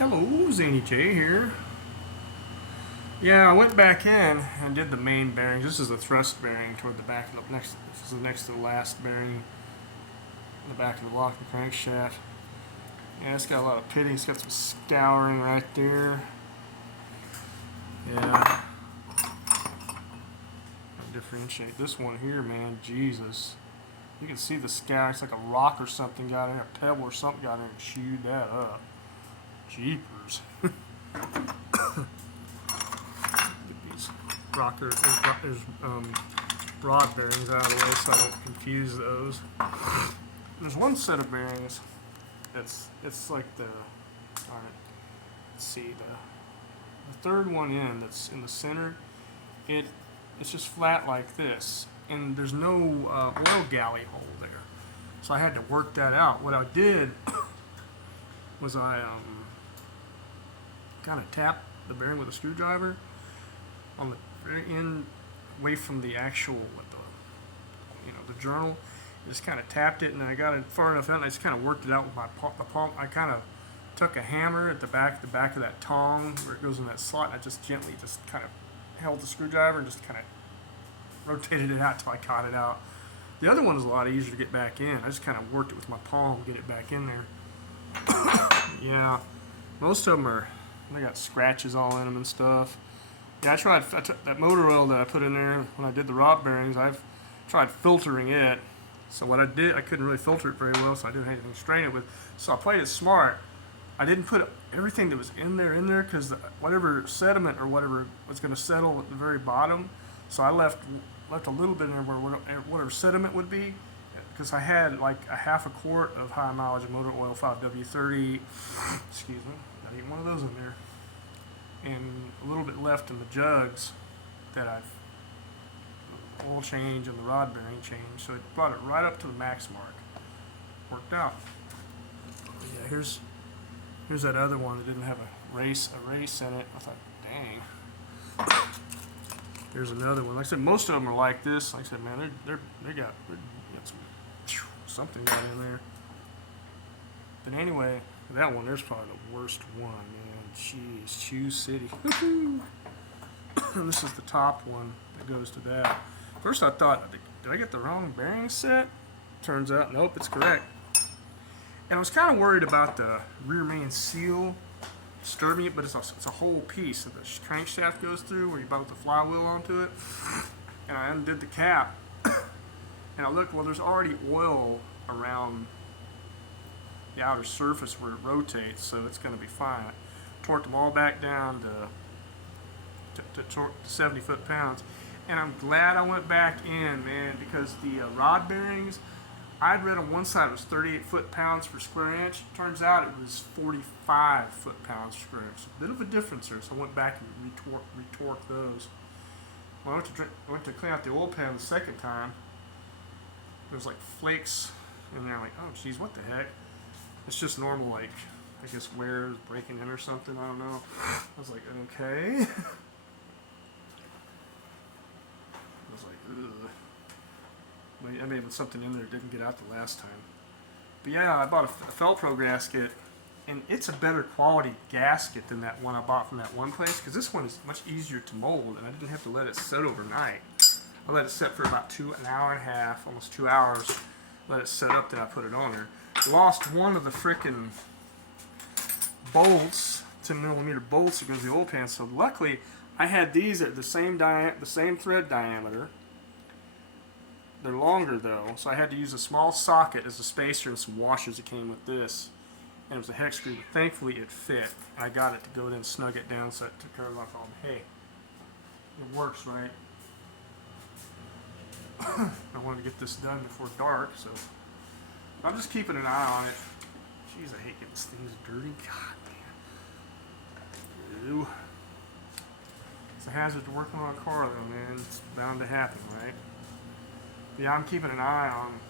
Hello, Zany J here. Yeah, I went back in and did the main bearings. This is the thrust bearing toward the back of the next. This is the next to the last bearing in the back of the lock and crankshaft. Yeah, it's got a lot of pitting. It's got some scouring right there. Yeah. Differentiate this one here, man. Jesus. You can see the scour. It's like a rock or something got in there, a pebble or something got in there and chewed that up. Jeepers. These there's rod bearings out of the way so I don't confuse those. There's one set of bearings it's like the, alright, let's see, the third one in that's in the center, it's just flat like this, and there's no oil galley hole there. So I had to work that out. What I did was I kind of tapped the bearing with a screwdriver on the very end, away from the actual, the journal. Just kind of tapped it, and then I got it far enough out, and I just kind of worked it out with my palm. I kind of took a hammer at the back of that tong where it goes in that slot, and I just gently just kind of held the screwdriver and just kind of rotated it out till I caught it out. The other one is a lot easier to get back in. I just kind of worked it with my palm to get it back in there. Yeah, most of them they got scratches all in them and stuff. Yeah, I took that motor oil that I put in there when I did the rod bearings. I've tried filtering it. So what I did, I couldn't really filter it very well, so I didn't have anything to strain it with. So I played it smart. I didn't put everything that was in there because whatever sediment or whatever was going to settle at the very bottom. So I left a little bit in there where whatever sediment would be, because I had like a half a quart of high mileage motor oil 5W30. Excuse me, got to get one of those in there, and a little bit left in the jugs that I've oil change and the rod bearing change, so it brought it right up to the max mark. Worked out. Yeah, here's that other one that didn't have a race in it. I thought, dang. Here's another one. Like I said, most of them are like this. Like I said, man, they got something got in there. But anyway, that one, there's probably the worst one, man. Jeez, Chew City. This is the top one that goes to that. First I thought, did I get the wrong bearing set? Turns out, nope, it's correct. And I was kind of worried about the rear main seal disturbing it, but it's a whole piece that the crankshaft goes through where you bolt the flywheel onto it. And I undid the cap, and I looked, well, there's already oil around the outer surface where it rotates, so it's going to be fine. I torqued them all back down to 70 foot-pounds. And I'm glad I went back in, man, because the rod bearings, I'd read on one side it was 38 foot-pounds per square inch. Turns out it was 45 foot-pounds per square inch. A bit of a difference there, so I went back and retorqued those. When I went to clean out the oil pan the second time, there was like flakes in there. Like, oh, geez, what the heck? It's just normal, like, I guess wear breaking in or something. I don't know. I was like, okay. I was like, ugh. I may have put something in there that didn't get out the last time. But yeah, I bought a Felpro gasket, and it's a better quality gasket than that one I bought from that one place, because this one is much easier to mold, and I didn't have to let it set overnight. I let it set for about an hour and a half, almost 2 hours. Let it set up, then I put it on there. Lost one of the frickin' bolts, 10mm bolts that goes to the oil pan, so luckily I had these at the same thread diameter. They're longer though, so I had to use a small socket as a spacer and some washers that came with this. And it was a hex screw, but thankfully it fit. I got it to go in and snug it down so it took care of my problem. Hey, it works, right? I wanted to get this done before dark, so I'm just keeping an eye on it. Jeez, I hate getting things dirty. God, man. Ew. It's a hazard to working on a car, though, man. It's bound to happen, right? Yeah, I'm keeping an eye on,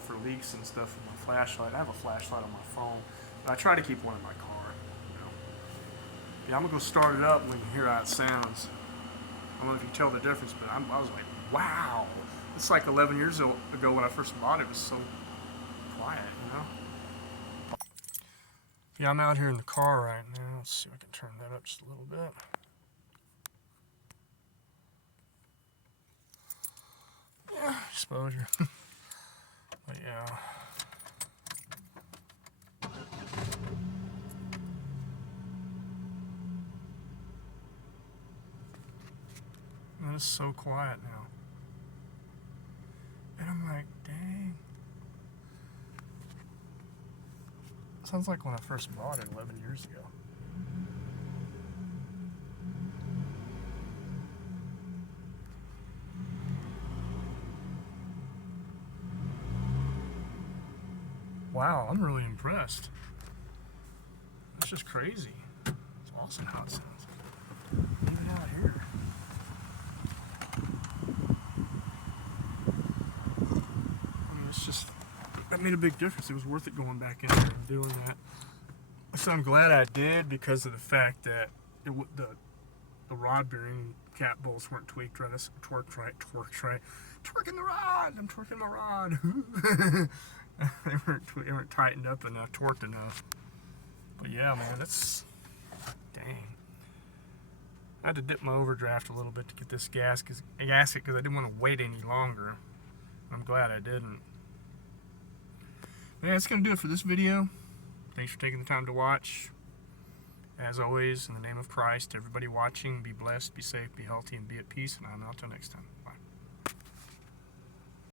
for leaks and stuff with my flashlight. I have a flashlight on my phone, but I try to keep one in my car. Yeah, I'm gonna go start it up and we can hear how it sounds. I don't know if you can tell the difference, but I was like, wow. It's like 11 years ago when I first bought it. It was so quiet, Yeah, I'm out here in the car right now. Let's see if I can turn that up just a little bit. Yeah, exposure. But yeah. Man, it's so quiet now. And I'm like, dang. Sounds like when I first bought it 11 years ago. Wow, I'm really impressed. It's just crazy. It's awesome how it sounds. Even out here. I mean, it's just, that made a big difference. It was worth it going back in there and doing that. So I'm glad I did because of the fact that the rod bearing cap bolts weren't tweaked right, torqued right. Twerking the rod! I'm twerking my rod! they weren't tightened up enough, torqued enough. But yeah, man, that's, dang. I had to dip my overdraft a little bit to get this gasket because I didn't want to wait any longer. I'm glad I didn't. Yeah, that's going to do it for this video. Thanks for taking the time to watch. As always, in the name of Christ, everybody watching, be blessed, be safe, be healthy, and be at peace. And until next time.